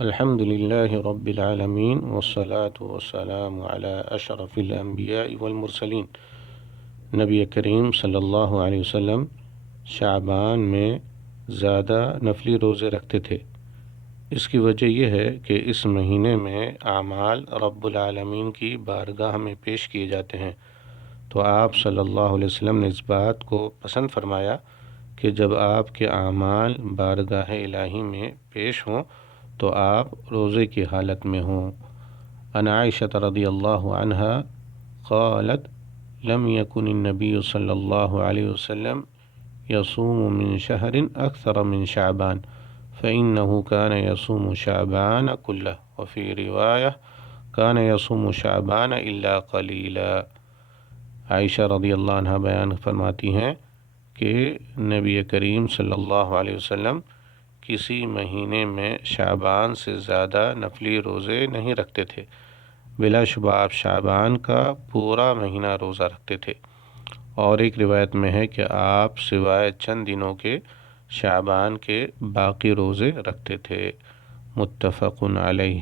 الحمد للہ رب العالمین والصلاة والسلام علی اشرف الانبیاء والمرسلین۔ نبی کریم صلی اللہ علیہ وسلم شعبان میں زیادہ نفلی روزے رکھتے تھے۔ اس کی وجہ یہ ہے کہ اس مہینے میں اعمال رب العالمین کی بارگاہ میں پیش کیے جاتے ہیں، تو آپ صلی اللہ علیہ وسلم نے اس بات کو پسند فرمایا کہ جب آپ کے اعمال بارگاہ الہی میں پیش ہوں تو آپ روزے کی حالت میں ہوں۔ عن عائشہ رضی اللہ عنہا قالت لم يكن النبي صلی اللہ علیہ وسلم يصوم من شهر أكثر من شعبان فإنه كان يصوم شعبان كله وفي رواية كان يصوم شعبان إلا قليلا۔ عائشہ رضی اللہ عنہ بیان فرماتی ہیں کہ نبی کریم صلی اللہ علیہ وسلم کسی مہینے میں شعبان سے زیادہ نفلی روزے نہیں رکھتے تھے، بلا شبہ آپ شعبان کا پورا مہینہ روزہ رکھتے تھے، اور ایک روایت میں ہے کہ آپ سوائے چند دنوں کے شعبان کے باقی روزے رکھتے تھے۔ متفق علیہ۔